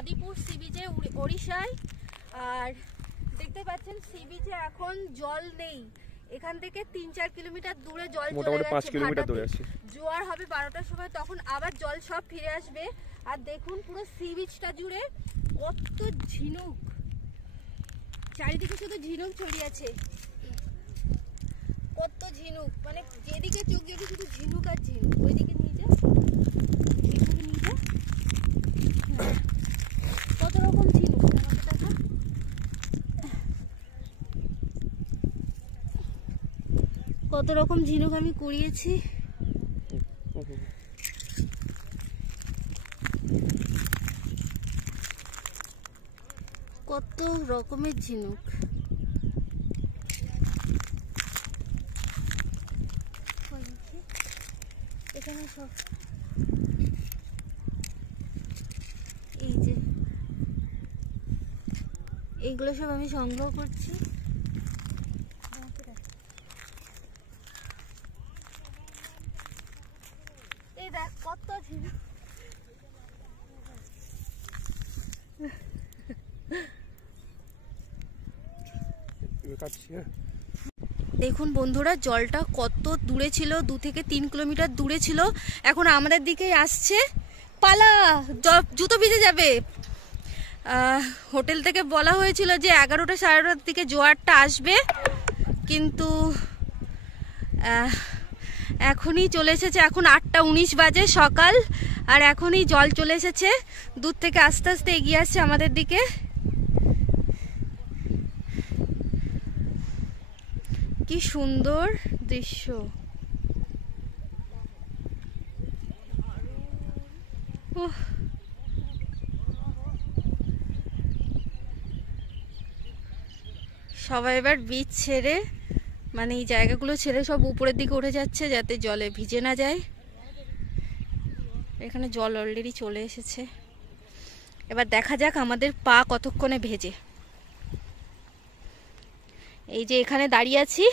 Chandipur C বিচে ওড়িশায়। আর দেখতে পাচ্ছেন সি বিচে এখন জল নেই, এখান থেকে 3-4 কিলোমিটার দূরে জল চলে গেছে, 5 কিলোমিটার দূরে আছে। জোয়ার হবে 12টার সময়, তখন আবার জল সব ফিরে আসবে। আর দেখুন পুরো সি বিচটা জুড়ে কত ঝিনুক, চারিদিকে শুধু ঝিনুক ছড়িয়ে আছে, কত ঝিনুক, মানে যেদিকে চোখ যেদিকে শুধু ঝিনুক আর ঝিনুক। ওইদিকে নিয়ে যা, এইদিকে নিয়ে যা, কত রকম ঝিনুক। কত রকম ঝিনুক আমি কুড়িয়েছি। কত রকমের ঝিনুক, এখানে সব এই যে এইগুলো সব আমি সংগ্রহ করছি। এই দেখ কত ঝিনুক, দেখুন বন্ধুরা জলটা কত দূরে ছিল, 2 থেকে 3 কিলোমিটার দূরে ছিল, এখন আমাদের দিকেই আসছে। পালা, জুতো ভিজে যাবে। হোটেল থেকে বলা হয়েছিল যে 11টা 11:30 দিকে জোয়ারটা আসবে, কিন্তু এখনই চলে এসেছে। এখন 8:19 বাজে সকাল, আর এখনই জল চলে এসেছে। দূর থেকে আস্তে আস্তে এগিয়ে আসছে আমাদের দিকে। কি সুন্দর দৃশ্য। সবাই এবার বিচ ছেড়ে, মানে এই জায়গাগুলো ছেড়ে সব উপরের দিকে উঠে যাচ্ছে যাতে জলে ভিজে না যায়। এখানে জল অলরেডি চলে এসেছে, এবার দেখা যাক আমাদের পা কতক্ষণে ভেজে। এই যে এখানে দাঁড়িয়ে আছি,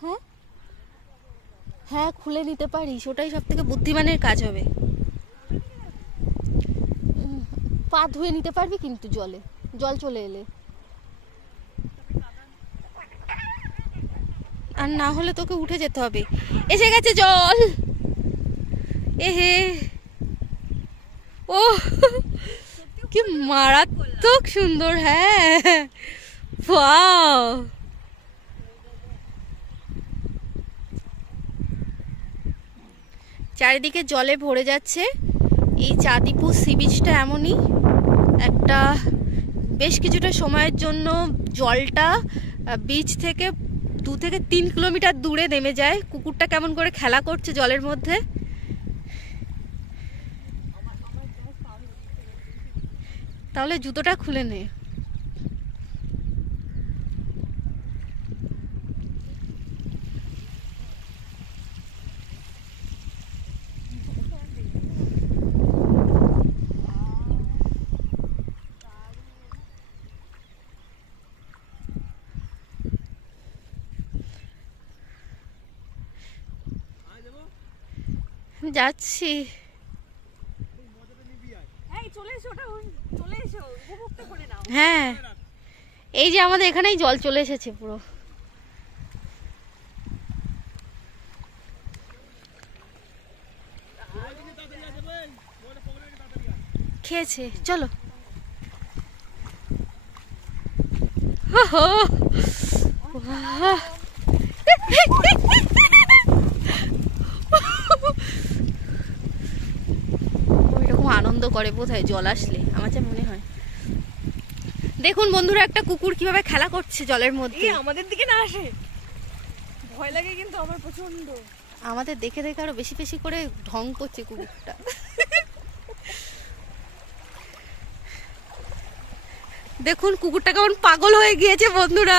হ্যাঁ হ্যাঁ খুলে নিতে পারিস, ওটাই সব থেকে বুদ্ধিমানের কাজ হবে। পা ধুয়ে নিতে পারবি কিন্তু জল চলে এলে, আর না হলে তোকে উঠে যেতে হবে। এসে গেছে জল, এহে ও কি মারাত্মক সুন্দর। হ্যাঁ ওয়াও, চারিদিকে জলে ভরে যাচ্ছে। এই চাঁদিপুর সি বিচটা এমনই একটা, বেশ কিছুটা সময়ের জন্য জলটা বিচ থেকে 2 থেকে 3 কিলোমিটার দূরে নেমে যায়। কুকুরটা কেমন করে খেলা করছে জলের মধ্যে। তাহলে জুতোটা খুলে নে। যাচ্ছি, হ্যাঁ এই যে আমাদের এখানেই জল চলে এসেছে পুরো। খেয়েছে, চলো। ওইরকম আনন্দ করে বোধহয় জল আসলে, আমার যা মনে হয়। দেখুন বন্ধুরা একটা কুকুর কিভাবে খেলা করছে জলের মধ্যে। আমাদের দিকে না আসে, ভয় লাগে কিন্তু আমার প্রচন্ড। আমাদের দেখে দেখে আরো বেশি বেশি করে ঢং করছে কুকুরটা। দেখুন কুকুরটা কেমন পাগল হয়ে গিয়েছে বন্ধুরা,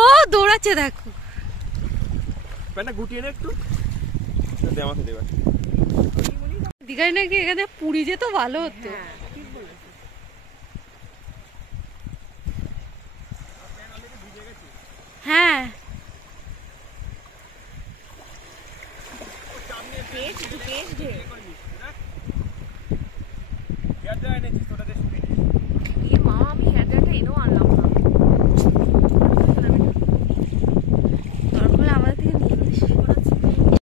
ও দৌড়াচ্ছে দেখো। গুটিয়ে একটু দীঘায় নাকি এখানে পুরী যেত ভালো হতো। হ্যাঁ পেয়েছি ঢের। याद है